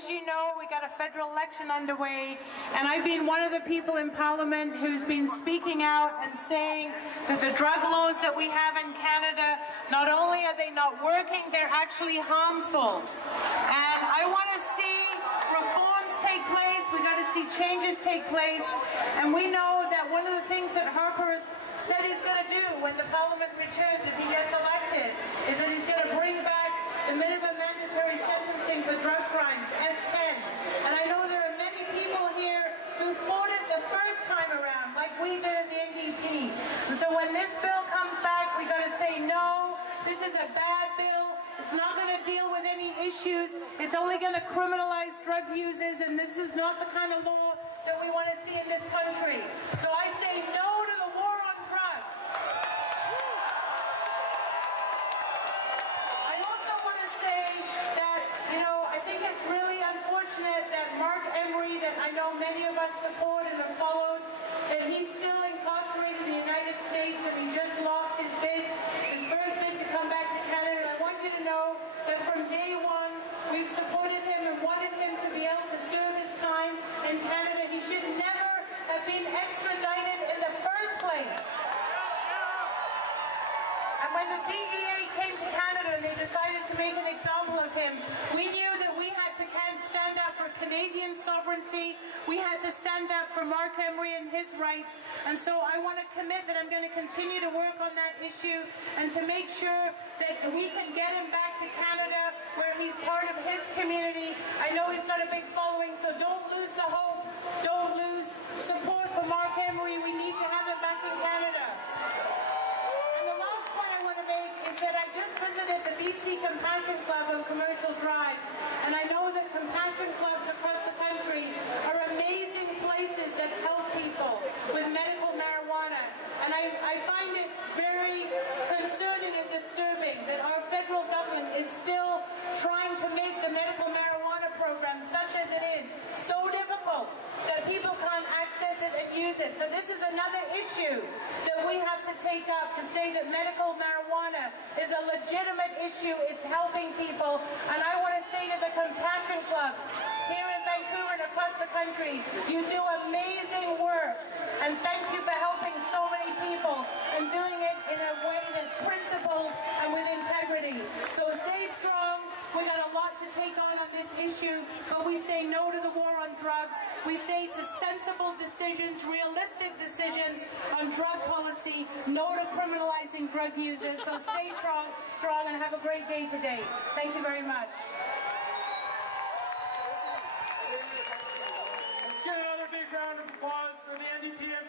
as you know, we got a federal election underway, and I've been one of the people in Parliament who's been speaking out and saying that the drug laws that we have in Canada, not only are they not working, they're actually harmful. And I want to see reforms take place, we got to see changes take place, and we know that one of the things that Harper said he's going to do when the Parliament returns, if he gets elected, is that he's going to bring back the minimum mandatory sentencing for drug crimes, S10. And I know there are many people here who fought it the first time around, like we did in the NDP. And so when this bill comes back, we got to say no, this is a bad bill. It's not going to deal with any issues. It's only going to criminalize drug users, and this is not the kind of law that we want to see in this country. So I say no to the war on drugs. I also want to say that, you know, I think it's really unfortunate that Mark Emery, that I know many of us support and have followed, that he's still incarcerated in the United States, and he just lost his bid, his first bid to come back to Canada. I want you to know that from day one, we've supported him and wanted him to be able to serve his time in Canada. He should never have been extradited in the first place. And when the DEA came to Canada and they decided to make an example of him, we knew that we had to stand up for Canadian sovereignty. We had to stand up for Mark Emery and his rights. And so I want to commit that I'm going to continue to work on that issue and to make sure that we can get him back to Canada where he's part of his community. I know he's got a big following, so don't lose the hope. Don't lose support for Mark Emery. We need to have him back in Canada. And the last point I want to make is that I just visited the BC Compassion Club on Commercial Drive, and I know that compassion clubs across the country are amazing places that help people with medical marijuana. And I find it very concerning and disturbing that our federal government is still trying to make the medical marijuana program, such as it is, so difficult that people can't access it and use it. So this is another issue that we have to take up, to say that medical marijuana is a legitimate issue. It's helping people. And I want to say to the compassion clubs here in Vancouver and across the country, you do amazing work. And thank you for helping so many people and doing it in a way that's principled and with integrity. So stay strong. We got a lot to take on this issue, but we say no to the war on drugs. We say to sensible decisions, realistic decisions on drug policy, no to criminalizing drug users. So stay strong and have a great day today. Thank you very much. Let's get another big round of applause for the NDP.